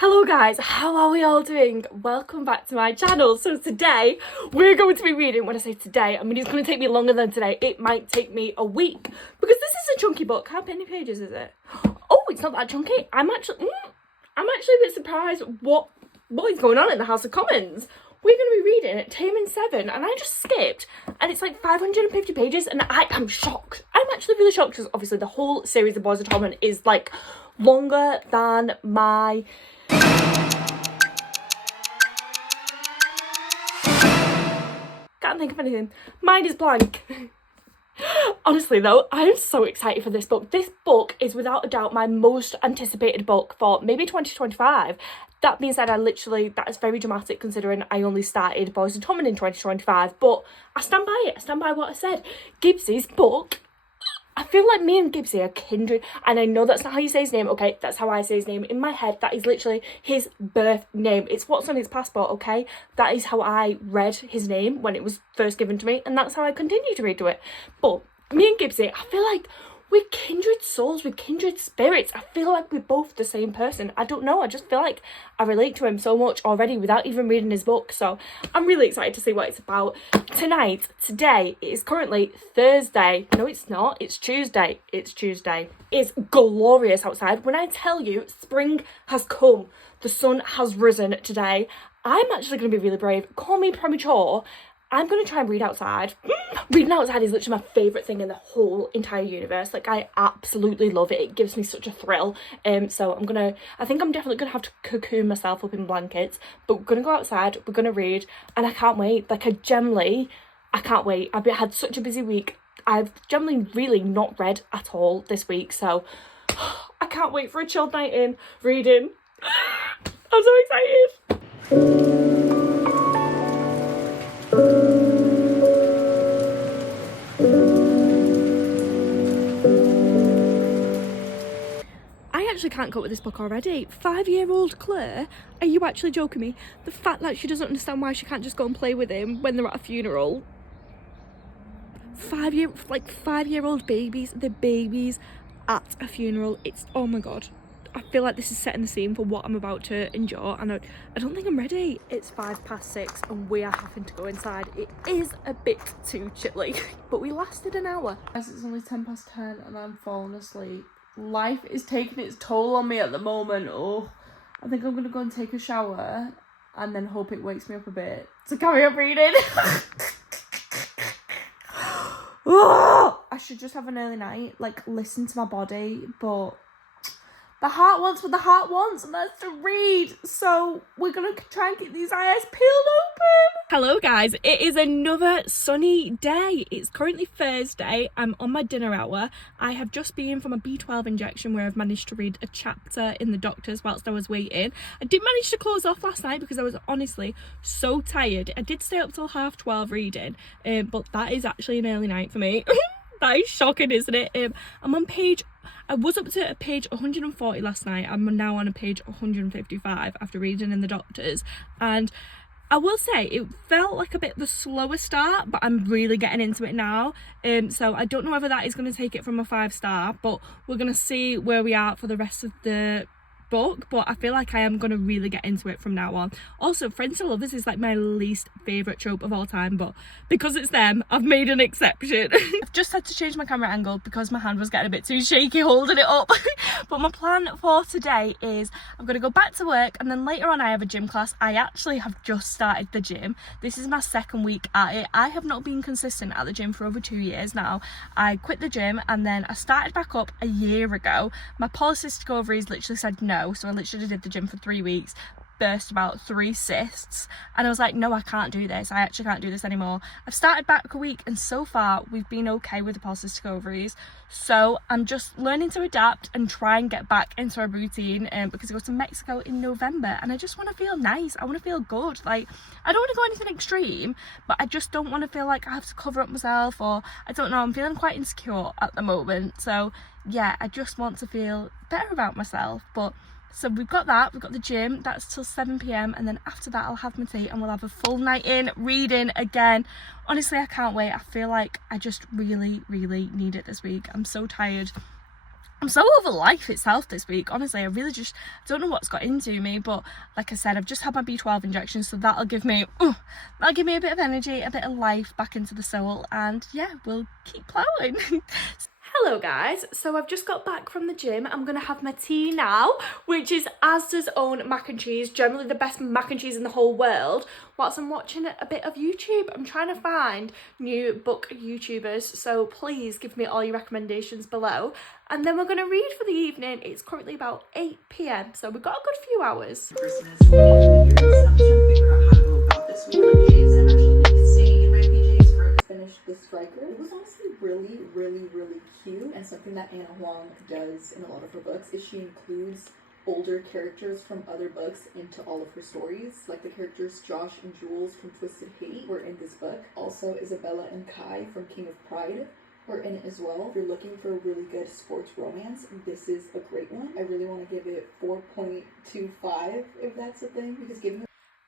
Hello guys, how are we all doing? Welcome back to my channel. So today we're going to be reading. When I say today, I mean it's going to take me longer than today. It might take me a week because this is a chunky book. How many pages is it? Oh, it's not that chunky. I'm actually a bit surprised what is going on in the House of Commons. We're going to be reading Taming 7 and I just skipped and it's like 550 pages and I am shocked. I'm actually really shocked because obviously the whole series of Boys of Tommen is like longer than my... Can't think of anything. Mind is blank. Honestly though, I am so excited for this book. This book is without a doubt my most anticipated book for maybe 2025. That being said, that is very dramatic considering I only started Boys of Tommen in 2025, but I stand by it. I stand by what I said. Gibbsy's book, I feel like me and Gibbsy are kindred, and I know that's not how you say his name, okay? That's how I say his name. In my head, that is literally his birth name. It's what's on his passport, okay? That is how I read his name when it was first given to me, and that's how I continue to read to it. But me and Gibbsy, I feel like we're kindred souls, we're kindred spirits. I feel like we're both the same person. I don't know, I just feel like I relate to him so much already without even reading his book. So I'm really excited to see what it's about. Today, it is currently Thursday. No, it's not. It's Tuesday. It's Tuesday. It's glorious outside. When I tell you spring has come, the sun has risen today, I'm actually going to be really brave. Call me premature. I'm going to try and read outside. Reading outside is literally my favourite thing in the whole entire universe. Like, I absolutely love it. It gives me such a thrill. So I think I'm definitely going to have to cocoon myself up in blankets. But we're going to go outside, we're going to read, and I can't wait. Like, I can't wait. I've had such a busy week. I've generally really not read at all this week. So, I can't wait for a chilled night in reading. I'm so excited. I actually can't cope with this book already. 5-year-old Claire? Are you actually joking me? The fact that she doesn't understand why she can't just go and play with him when they're at a funeral. 5-year-old babies, they're babies at a funeral. It's, oh my god. I feel like this is setting the scene for what I'm about to endure, and I don't think I'm ready. It's 6:05 and we are having to go inside. It is a bit too chilly, but we lasted an hour. Guys, it's only 10:10 and I'm falling asleep. Life is taking its toll on me at the moment. Oh, I think I'm gonna go and take a shower and then hope it wakes me up a bit to carry on reading. Oh, I should just have an early night, like listen to my body, but the heart wants what the heart wants, and that's to read. So we're going to try and keep these eyes peeled open. Hello guys, it is another sunny day. It's currently Thursday. I'm on my dinner hour. I have just been from a B12 injection where I've managed to read a chapter in the doctor's whilst I was waiting. I did manage to close off last night because I was honestly so tired. I did stay up till 12:30 reading, but that is actually an early night for me. That is shocking, isn't it? I was up to page 140 last night. I'm now on a page 155 after reading in the doctors, and I will say it felt like a bit of a slower start, but I'm really getting into it now. So I don't know whether that is going to take it from a 5-star, but we're going to see where we are for the rest of the book. But I feel like I am going to really get into it from now on. Also, Friends to Lovers is like my least favourite trope of all time, but because it's them, I've made an exception. I've just had to change my camera angle because my hand was getting a bit too shaky holding it up. But my plan for today is I'm going to go back to work, and then later on I have a gym class. I actually have just started the gym. This is my second week at it. I have not been consistent at the gym for over 2 years now. I quit the gym and then I started back up a year ago. My polycystic ovaries literally said no, so I literally did the gym for 3 weeks, burst about 3 cysts, and I was like, no, I can't do this. I actually can't do this anymore. I've started back a week, and so far we've been okay with the polycystic ovaries, so I'm just learning to adapt and try and get back into a routine, because I go to Mexico in November and I just want to feel nice. I want to feel good. Like, I don't want to go anything extreme, but I just don't want to feel like I have to cover up myself, or I don't know, I'm feeling quite insecure at the moment. So yeah, I just want to feel better about myself. But so we've got the gym, that's till 7 p.m, and then after that I'll have my tea and we'll have a full night in reading again. Honestly, I can't wait. I feel like I just really need it this week. I'm so tired. I'm so over life itself this week. Honestly, I really just don't know what's got into me. But like I said, I've just had my B12 injection, so that'll give me a bit of energy, a bit of life back into the soul, and yeah, we'll keep plowing. Hello guys, so I've just got back from the gym. I'm gonna have my tea now, which is Asda's own mac and cheese, generally the best mac and cheese in the whole world, whilst I'm watching a bit of YouTube. I'm trying to find new book YouTubers, so please give me all your recommendations below. And then we're gonna read for the evening. It's currently about 8 p.m, so we've got a good few hours. The Striker. It was honestly really, really, really cute, and something that Anna Huang does in a lot of her books is she includes older characters from other books into all of her stories. Like the characters Josh and Jules from Twisted Hate were in this book. Also Isabella and Kai from King of Pride were in it as well. If you're looking for a really good sports romance, this is a great one. I really want to give it 4.25 if that's a thing, because giving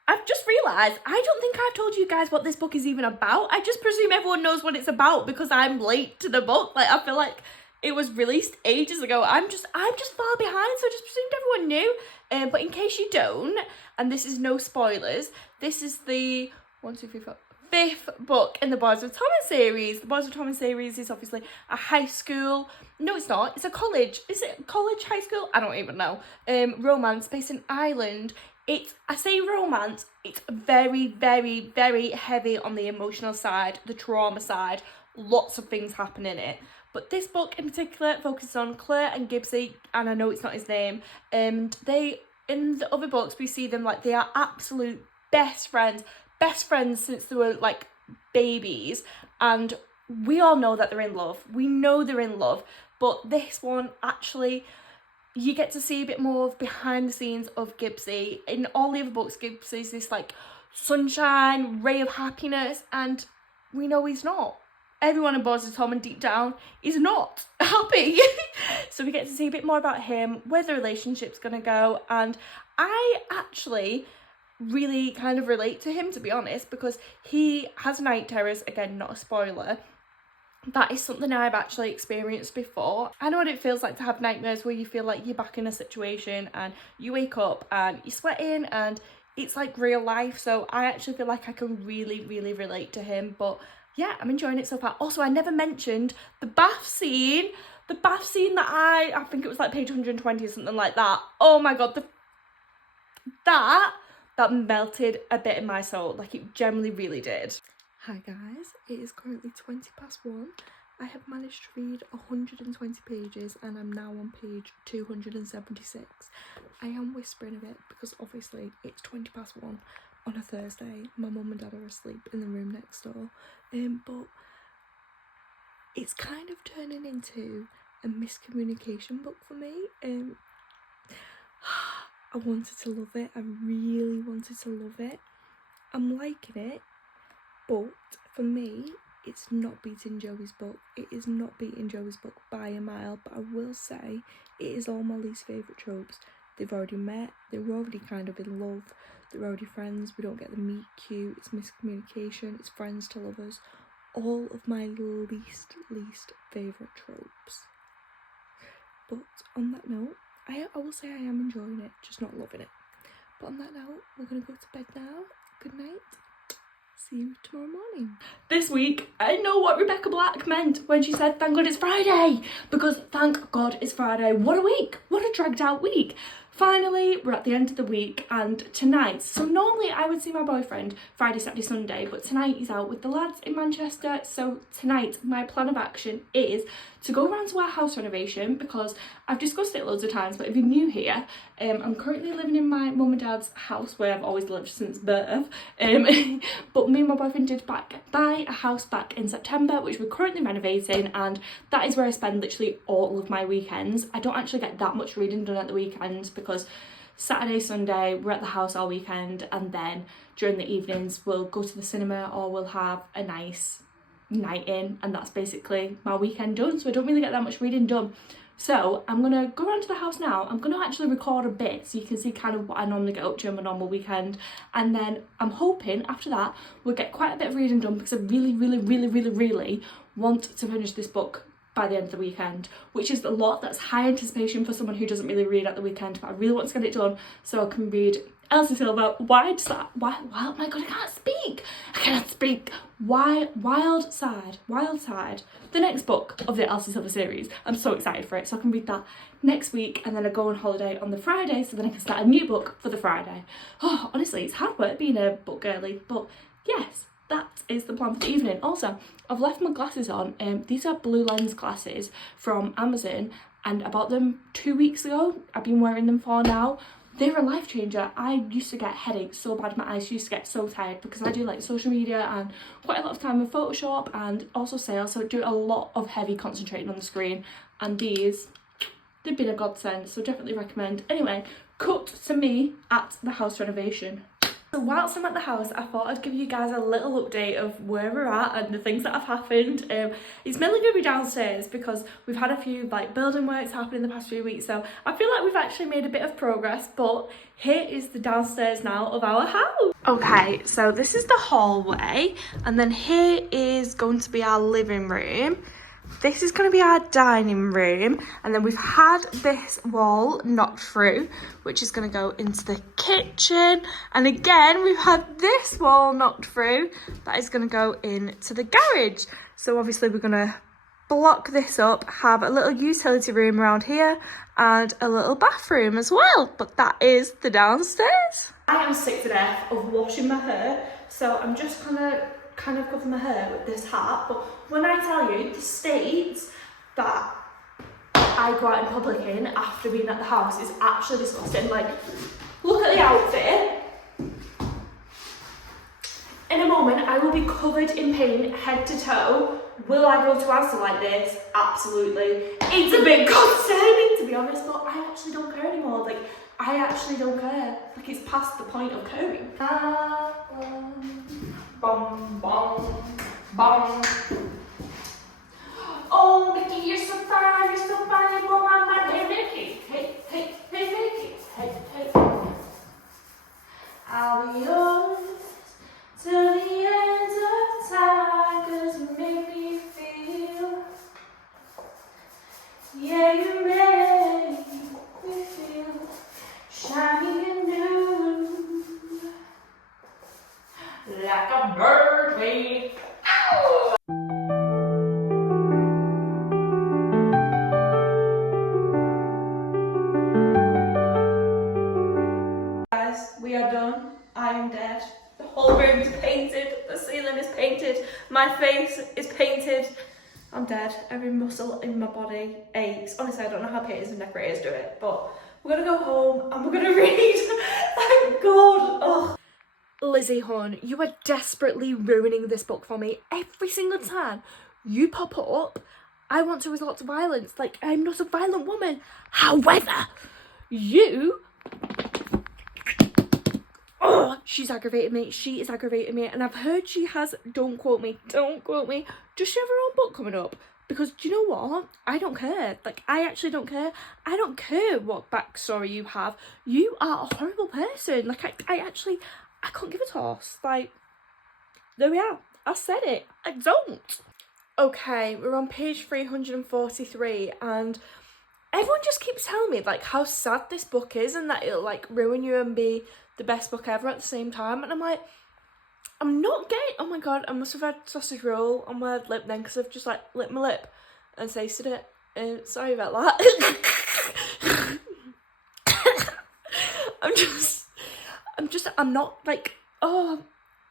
I've just realised I don't think I've told you guys what this book is even about. I just presume everyone knows what it's about because I'm late to the book. Like, I feel like it was released ages ago. I'm just far behind, so I just presumed everyone knew. But in case you don't, and this is no spoilers, this is the 5th book in the Boys of Tommen series. The Boys of Tommen series is obviously a high school. No, it's not. It's a college. Is it college, high school? I don't even know. Romance based in Ireland. I say romance, it's very, very, very heavy on the emotional side, the trauma side, lots of things happen in it. But this book in particular focuses on Claire and Gibbsy, and I know it's not his name, and in the other books, we see them like they are absolute best friends since they were like babies, and we all know that they're in love. We know they're in love, but this one actually, you get to see a bit more of behind the scenes of Gibbsy. In all the other books, Gibbsy's this like sunshine, ray of happiness, and we know he's not. Everyone in Boys of Tommen deep down is not happy. So we get to see a bit more about him, where the relationship's gonna go, and I actually really kind of relate to him, to be honest, because he has night terrors. Again, not a spoiler. That is something I've actually experienced before. I know what it feels like to have nightmares where you feel like you're back in a situation and you wake up and you're sweating and it's like real life. So I actually feel like I can really, really relate to him. But yeah, I'm enjoying it so far. Also, I never mentioned the bath scene. The bath scene that I think it was like page 120 or something like that. Oh my God, that melted a bit in my soul. Like, it generally really did. Hi guys, it is currently 1:20. I have managed to read 120 pages and I'm now on page 276. I am whispering a bit because obviously it's 1:20 on a Thursday. My mum and dad are asleep in the room next door. But it's kind of turning into a miscommunication book for me. I wanted to love it. I really wanted to love it. I'm liking it. But for me, it's not beating Joey's book. It is not beating Joey's book by a mile. But I will say, it is all my least favourite tropes. They've already met. They're already kind of in love. They're already friends. We don't get the meet cute. It's miscommunication. It's friends to lovers. All of my least favourite tropes. But on that note, I will say I am enjoying it, just not loving it. But on that note, we're going to go to bed now. Good night. See you tomorrow morning. This week, I know what Rebecca Black meant when she said, thank God it's Friday. Because thank God it's Friday. What a week. What a dragged out week. Finally, we're at the end of the week, and tonight, so normally I would see my boyfriend Friday, Saturday, Sunday, but tonight he's out with the lads in Manchester. So tonight, my plan of action is to go around to our house renovation, because I've discussed it loads of times, but if you're new here, I'm currently living in my mum and dad's house where I've always lived since birth. But me and my boyfriend did buy a house back in September, which we're currently renovating, and that is where I spend literally all of my weekends. I don't actually get that much reading done at the weekends because Saturday, Sunday, we're at the house all weekend, and then during the evenings we'll go to the cinema or we'll have a nice night in, and that's basically my weekend done. So I don't really get that much reading done. So I'm going to go around to the house now. I'm going to actually record a bit so you can see kind of what I normally get up to on my normal weekend. And then I'm hoping after that we'll get quite a bit of reading done, because I really want to finish this book by the end of the weekend, which is a lot. That's high anticipation for someone who doesn't really read at the weekend, but I really want to get it done so I can read Elsie Silver, Wild Side, oh my god, I cannot speak, Wild Side, the next book of the Elsie Silver series. I'm so excited for it, so I can read that next week, and then I go on holiday on the Friday, so then I can start a new book for the Friday. Oh, honestly, it's hard work being a book girly, but yes, that is the plan for the evening. Also, I've left my glasses on. These are blue lens glasses from Amazon, and I bought them 2 weeks ago. I've been wearing them for now. They're a life changer. I used to get headaches so bad, my eyes used to get so tired because I do like social media and quite a lot of time with Photoshop and also sales, so I do a lot of heavy concentrating on the screen, and they've been a godsend, so definitely recommend. Anyway, cut to me at the house renovation. So whilst I'm at the house, I thought I'd give you guys a little update of where we're at and the things that have happened. It's mainly going to be downstairs because we've had a few like building works happen in the past few weeks, so I feel like we've actually made a bit of progress, but here is the downstairs now of our house. Okay, so this is the hallway, and then here is going to be our living room. This is going to be our dining room, and then we've had this wall knocked through, which is going to go into the kitchen, and again we've had this wall knocked through that is going to go into the garage. So obviously we're going to block this up, have a little utility room around here and a little bathroom as well, but that is the downstairs. I am sick to death of washing my hair, so I'm just gonna kind of cover my hair with this hat, but when I tell you the state that I go out in public in after being at the house is actually disgusting. Like, look at the outfit. In a moment I will be covered in paint head to toe. Will I go to Asda like this? Absolutely. It's a bit concerning, to be honest, but I actually don't care anymore. Like, I actually don't care. Like, it's past the point of caring. Bum, bum, bum. Oh, Mickey, you're so fine, you want my hey, Mickey, hey, Mickey, hey. I'll be yours till the end of time, 'cause you make me feel, yeah, you make me feel shiny and new, like a bird wing. Ow! Guys, we are done. I am dead. The whole room is painted, the ceiling is painted, my face is painted. I'm dead. Every muscle in my body aches. Honestly, I don't know how painters and decorators do it, but we're gonna go home and we're gonna read. Thank God. Ugh. Lizzie Hunn, you are desperately ruining this book for me. Every single time you pop up, I want to resort to violence. Like, I'm not a violent woman. However, you... Oh, she's aggravated me. She is aggravating me. And I've heard she has, don't quote me, does she have her own book coming up? Because do you know what? I don't care. Like, I actually don't care. I don't care what backstory you have. You are a horrible person. Like, I can't give a toss. Like, there we are. I said it. I don't. Okay, we're on page 343, and everyone just keeps telling me, like, how sad this book is and that it'll, like, ruin you and be the best book ever at the same time. And I'm like, I'm not getting... Oh my God, I must have had sausage roll on my lip then, because I've just, like, licked my lip and tasted it. Sorry about that. I'm not, like, oh,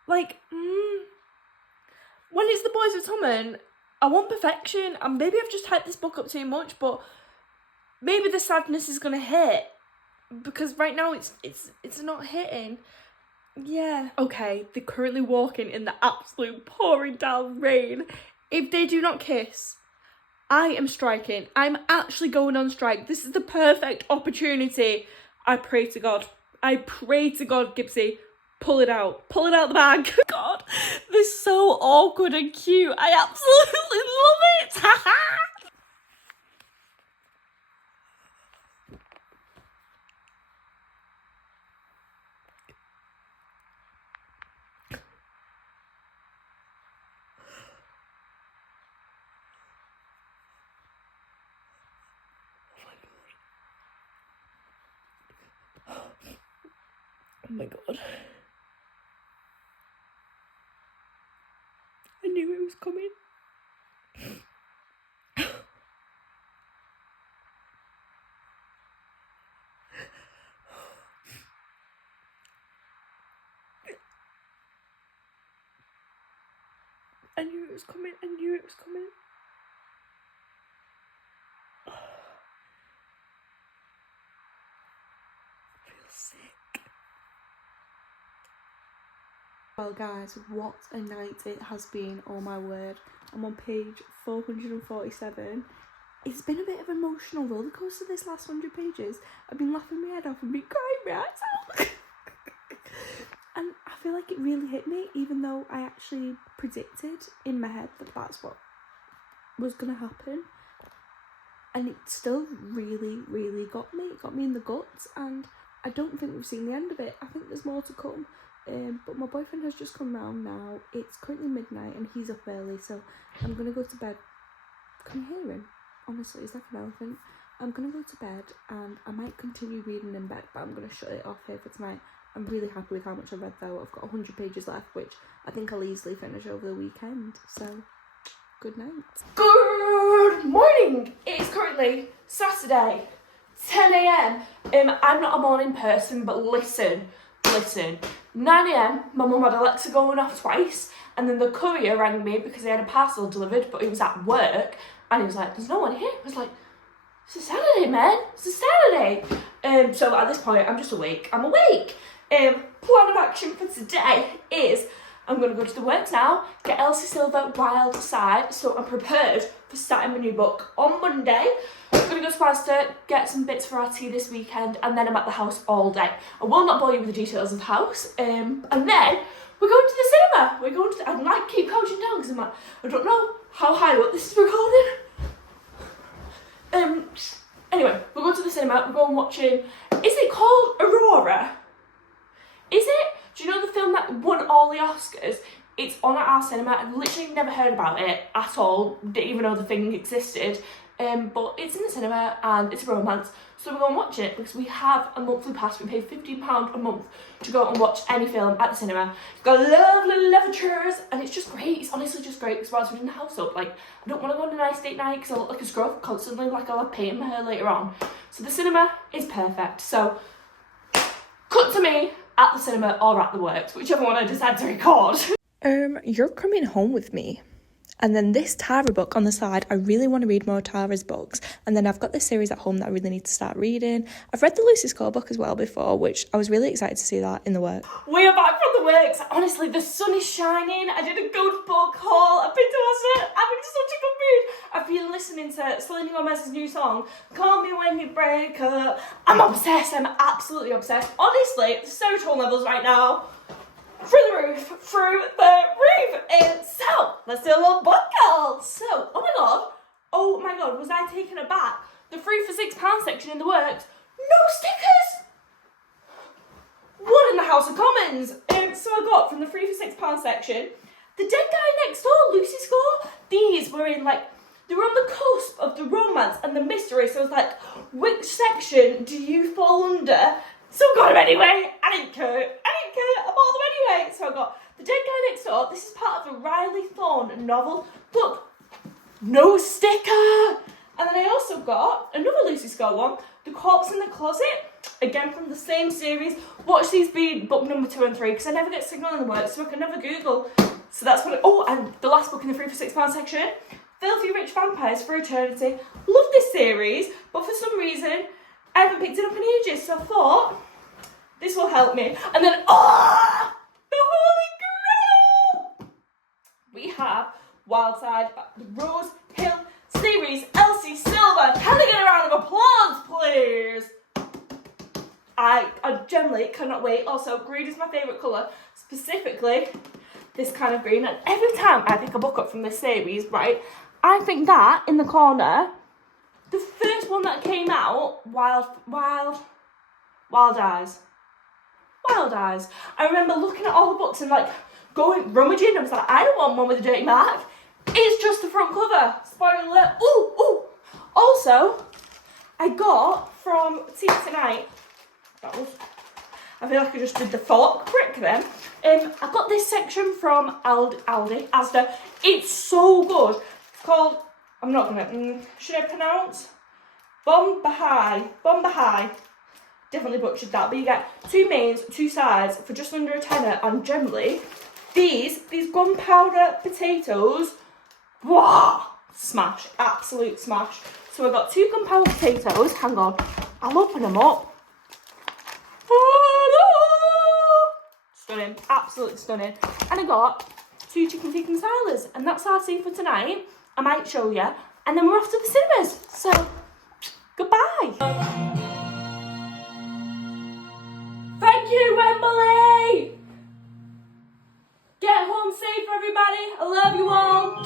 like, when it's the boys with Tommen, I want perfection, and maybe I've just hyped this book up too much, but maybe the sadness is gonna hit, because right now it's not hitting. Yeah. Okay, they're currently walking in the absolute pouring down rain. If they do not kiss, I am striking. I'm actually going on strike. This is the perfect opportunity. I pray to God, Gibbsy, pull it out the bag. God, this is so awkward and cute. I absolutely love it. Oh my god. I knew it was coming. I knew it was coming. I knew it was coming. I feel sick. Well guys, what a night it has been, oh my word. I'm on page 447. It's been a bit of an emotional roller coaster this last 100 pages. I've been laughing my head off and been crying my eyes out. And I feel like it really hit me, even though I actually predicted in my head that that's what was going to happen. And it still really, really got me. It got me in the guts, and I don't think we've seen the end of it. I think there's more to come. But my boyfriend has just come round now. It's currently midnight and he's up early, so I'm going to go to bed. Can you hear him? Honestly, he's like an elephant. I'm going to go to bed and I might continue reading in bed, but I'm going to shut it off here for tonight. I'm really happy with how much I've read though. I've got 100 pages left, which I think I'll easily finish over the weekend. So, good night. Good morning! It's currently Saturday, 10 a.m. I'm not a morning person, but listen. 9 a.m, my mum had Alexa going off twice, and then the courier rang me because he had a parcel delivered, but he was at work, and he was like, there's no one here. I was like, it's a Saturday, man. It's a Saturday. So at this point, I'm just awake. I'm awake. Plan of action for today is I'm going to go to the works now, get Elsie Silver Wild Side, so I'm prepared for starting my new book on Monday. I'm going to go to Asda, get some bits for our tea this weekend, and then I'm at the house all day. I will not bore you with the details of the house. And then we're going to the cinema. We're going to I might keep counting down because I don't know how high up this is recording. Anyway, we'll go to the cinema. We're going watching, is it called Aurora? Is it? Do you know the film that won all the Oscars? It's on at our cinema. I've literally never heard about it at all. Didn't even know the thing existed. But it's in the cinema and it's a romance. So we're going to watch it because we have a monthly pass. We pay £15 a month to go and watch any film at the cinema. It's got lovely leather chairs and it's just great. It's honestly just great because whilst we're in the house up, like, I don't want to go on a nice date night because I look like a scruff constantly, like I'll have paint in my hair later on. So the cinema is perfect. So cut to me at the cinema or at the works, whichever one I decide to record. You're coming home with me. And then this Tara book on the side, I really want to read more Tara's books. And then I've got this series at home that I really need to start reading. I've read the Lucy Score book as well before, which I was really excited to see that in the work. We are back from the works. Honestly, the sun is shining. I did a good book haul. I've been to Asda. I'm in such a good mood. I've been listening to Selena Gomez's new song, Call Me When You Break Up. I'm obsessed. I'm absolutely obsessed. Honestly, the serotonin levels right now, through the roof. And so, let's do a little book haul. So, oh my god, was I taken aback? The 3 for £6 section in the works, no stickers! What in the House of Commons? So I got from the 3 for £6 section, The Dead Guy Next Door, Lucy Score. These were in they were on the cusp of the romance and the mystery, so I was like, which section do you fall under? So I got them anyway. I didn't care. I bought them anyway. So I got The Dead Guy Next Door. This is part of a Riley Thorne novel. Look, no sticker. And then I also got another Lucy Score one, The Corpse in the Closet. Again from the same series. Watch these be book number 2 and 3 because I never get signal in the works, so I can never Google. So that's what. And the last book in the 3 for £6 section, Filthy Rich Vampires for Eternity. Love this series, but for some reason I haven't picked it up in ages, so I thought this will help me. And then, the Holy Grail! We have Wildside, the Rose Hill series, Elsie Silver. Can I get a round of applause, please? I generally cannot wait. Also, green is my favourite colour, specifically this kind of green. And every time I pick a book up from this series, right, I think that in the corner, the first one that came out, Wild Eyes. I remember looking at all the books and going rummaging. I was like, I don't want one with a dirty mark. It's just the front cover. Spoiler alert. Ooh. Also, I got from Tea Tonight. I feel like I just did the fork prick then. I got this section from Aldi, Asda. It's so good. It's called, I'm not gonna, should I pronounce? Bombahai. Definitely butchered that, but you get 2 mains, 2 sides for just under a tenner, and generally, these gunpowder potatoes, wow, smash, absolute smash. So I got 2 gunpowder potatoes, hang on, I'll open them up. Stunning, absolutely stunning. And I got 2 chicken tikka masalas, and that's our tea for tonight. I might show you, and then we're off to the cinemas. So, goodbye. Thank you, Wembley. Get home safe, everybody. I love you all.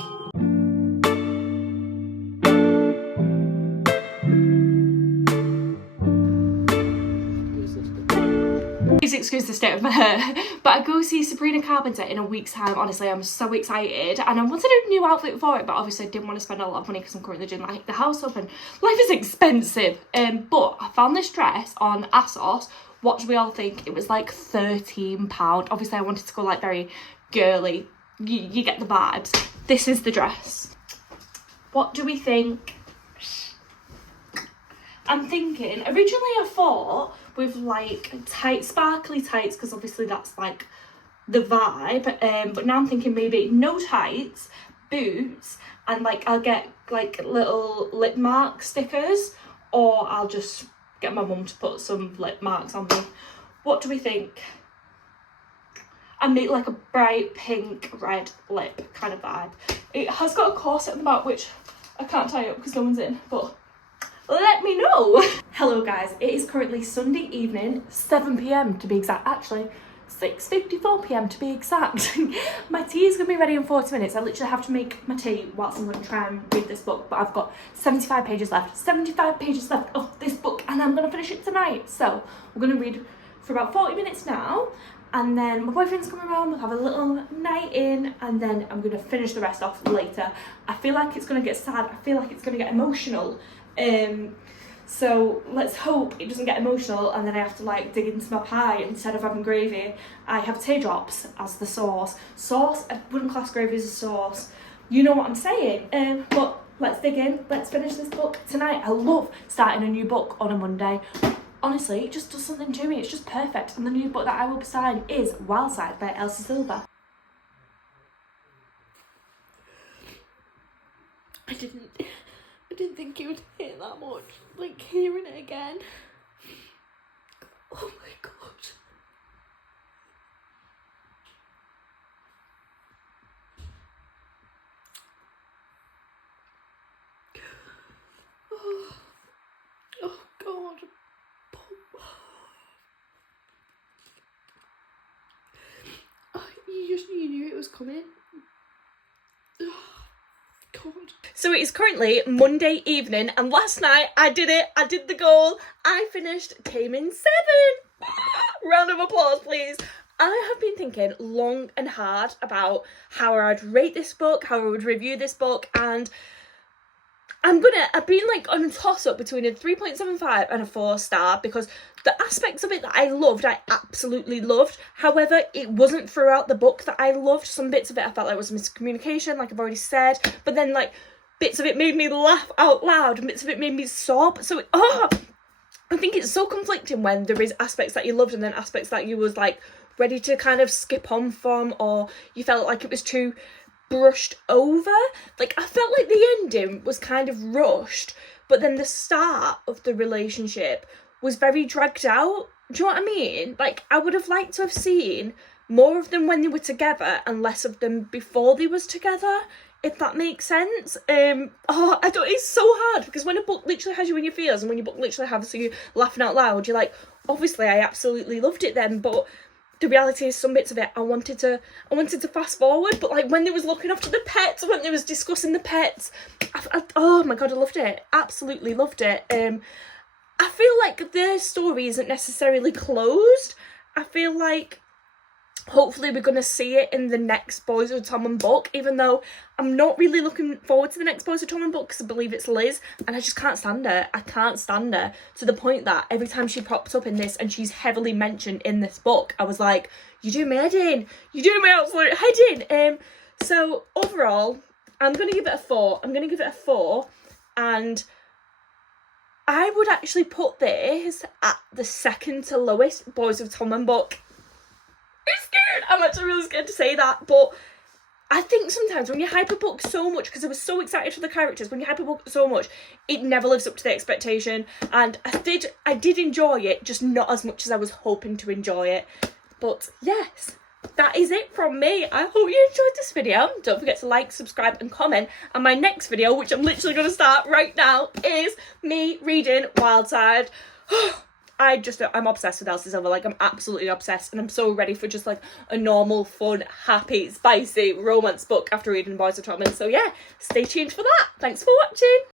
Please excuse the state of my hair, but I go see Sabrina Carpenter in a week's time. Honestly, I'm so excited, and I wanted a new outfit for it, but obviously I didn't want to spend a lot of money because I'm currently doing like the house up and life is expensive. But I found this dress on ASOS. What do we all think? It was like £13. Obviously I wanted to go like very girly. You get the vibes. This is the dress. What do we think? I'm thinking, originally I thought with like tight, sparkly tights, because obviously that's like the vibe, but now I'm thinking maybe no tights, boots, and like I'll get like little lip mark stickers, or I'll just get my mum to put some lip marks on me. What do we think? And make like a bright pink red lip kind of vibe. It has got a corset at the back, which I can't tie up because no one's in, but let me know. Hello guys, it is currently Sunday evening, 7 p.m. to be exact. Actually 6:54 p.m. to be exact. My tea is going to be ready in 40 minutes. I literally have to make my tea whilst I'm going to try and read this book, but I've got 75 pages left. 75 pages left of this book, and I'm going to finish it tonight. So we're going to read for about 40 minutes now, and then my boyfriend's coming around, we'll have a little night in, and then I'm going to finish the rest off later. I feel like it's going to get sad. I feel like it's going to get emotional. So let's hope it doesn't get emotional and then I have to like dig into my pie. Instead of having gravy, I have teardrops as the sauce. I wouldn't class gravy as a sauce. You know what I'm saying. But let's dig in. Let's finish this book tonight. I love starting a new book on a Monday. Honestly, it just does something to me. It's just perfect. And the new book that I will be starting is Wildside by Elsie Silver. I didn't think it would hit that much, like hearing it again. Oh my god. Oh god. You knew it was coming. God. So it is currently Monday evening, and last night I did it. I did the goal. I finished Taming 7. Round of applause, please. I have been thinking long and hard about how I'd rate this book, how I would review this book, and I've been like on a toss-up between a 3.75 and a 4-star, because the aspects of it that I loved, I absolutely loved. However, it wasn't throughout the book that I loved. Some bits of it I felt like was miscommunication, like I've already said, but then like bits of it made me laugh out loud and bits of it made me sob. So I think it's so conflicting when there is aspects that you loved and then aspects that you was like ready to kind of skip on from, or you felt like it was too brushed over. Like I felt like the ending was kind of rushed, but then the start of the relationship was very dragged out. Do you know what I mean? Like I would have liked to have seen more of them when they were together and less of them before they was together, if that makes sense. It's so hard, because when a book literally has you in your feels and when your book literally has you laughing out loud, you're like, obviously I absolutely loved it then, but the reality is some bits of it I wanted to fast forward. But like when they was looking after the pets, when they was discussing the pets, oh my god, I loved it. Absolutely loved it. I feel like their story isn't necessarily closed. I feel like hopefully we're going to see it in the next Boys of Tommen book, even though I'm not really looking forward to the next Boys of Tommen book because I believe it's Liz and I just can't stand her. I can't stand her to the point that every time she pops up in this and she's heavily mentioned in this book, I was like, you do my head in. You do my absolute head in. So overall, I'm going to give it a 4. I'm going to give it a 4, and I would actually put this at the second to lowest Boys of Tommen book. I'm scared. I'm actually really scared to say that, but I think sometimes when you hype a book so much, because I was so excited for the characters, when you hype a book so much, it never lives up to the expectation. And I did enjoy it, just not as much as I was hoping to enjoy it. But yes, that is it from me. I hope you enjoyed this video. Don't forget to like, subscribe and comment. And my next video, which I'm literally going to start right now, is me reading Wildside. I'm obsessed with Elsie Silver. Like, I'm absolutely obsessed, and I'm so ready for just like a normal, fun, happy, spicy romance book after reading Boys of Tommen. So yeah, stay tuned for that. Thanks for watching.